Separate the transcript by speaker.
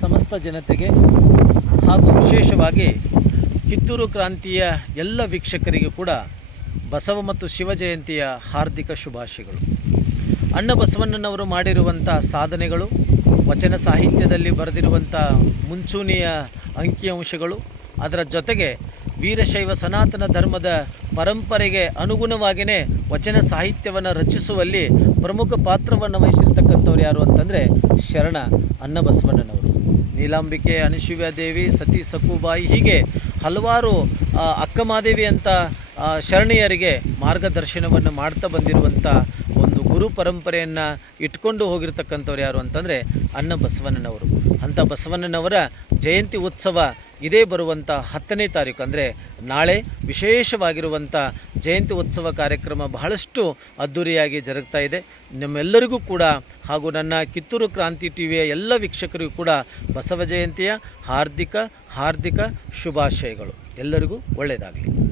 Speaker 1: ಸಮಸ್ತ ಜನತೆಗೆ ಹಾಗೂ ವಿಶೇಷವಾಗಿ ಕಿತ್ತೂರು ಕ್ರಾಂತಿಯ ಎಲ್ಲ ವೀಕ್ಷಕರಿಗೂ ಕೂಡ ಬಸವ ಮತ್ತು ಶಿವ ಜಯಂತಿಯ ಹಾರ್ದಿಕ ಶುಭಾಶಯಗಳು. ಅಣ್ಣ ಬಸವಣ್ಣನವರು ಮಾಡಿರುವಂಥ ಸಾಧನೆಗಳು, ವಚನ ಸಾಹಿತ್ಯದಲ್ಲಿ ಬರೆದಿರುವಂಥ ಮುಂಚೂಣಿಯ ಅಂಕಿಅಂಶಗಳು ಅದರ ಜೊತೆಗೆ ವೀರಶೈವ ಸನಾತನ ಧರ್ಮದ ಪರಂಪರೆಗೆ ಅನುಗುಣವಾಗಿಯೇ ವಚನ ಸಾಹಿತ್ಯವನ್ನು ರಚಿಸುವಲ್ಲಿ ಪ್ರಮುಖ ಪಾತ್ರವನ್ನು ವಹಿಸಿರ್ತಕ್ಕಂಥವ್ರು ಯಾರು ಅಂತಂದರೆ ಶರಣ ಅನ್ನಬಸವಣ್ಣನವರು ನೀಲಾಂಬಿಕೆ ಅನುಶಿವ್ಯ ದೇವಿ ಸತಿ ಸಕುಬಾಯಿ ಹೀಗೆ ಹಲವಾರು ಅಕ್ಕಮಾದೇವಿ ಅಂತ ಶರಣಿಯರಿಗೆ ಮಾರ್ಗದರ್ಶನವನ್ನು ಮಾಡ್ತಾ ಬಂದಿರುವಂಥ ಗುರು ಪರಂಪರೆಯನ್ನು ಇಟ್ಕೊಂಡು ಹೋಗಿರ್ತಕ್ಕಂಥವ್ರು ಯಾರು ಅಂತಂದರೆ ಅನ್ನ ಬಸವಣ್ಣನವರು. ಅಂಥ ಬಸವಣ್ಣನವರ ಜಯಂತಿ ಉತ್ಸವ ಇದೇ ಬರುವಂಥ ಹತ್ತನೇ ತಾರೀಕು. ಅಂದರೆ ನಾಳೆ ವಿಶೇಷವಾಗಿರುವಂಥ ಜಯಂತಿ ಉತ್ಸವ ಕಾರ್ಯಕ್ರಮ ಬಹಳಷ್ಟು ಅದ್ಧೂರಿಯಾಗಿ ಜರುಗ್ತಾ ಇದೆ. ನಮ್ಮೆಲ್ಲರಿಗೂ ಕೂಡ ಹಾಗೂ ನನ್ನ ಕಿತ್ತೂರು ಕ್ರಾಂತಿ ಟಿವಿಯ ಎಲ್ಲ ವೀಕ್ಷಕರಿಗೂ ಕೂಡ ಬಸವ ಜಯಂತಿಯ ಹಾರ್ದಿಕ ಹಾರ್ದಿಕ ಶುಭಾಶಯಗಳು. ಎಲ್ಲರಿಗೂ ಒಳ್ಳೆಯದಾಗಲಿ.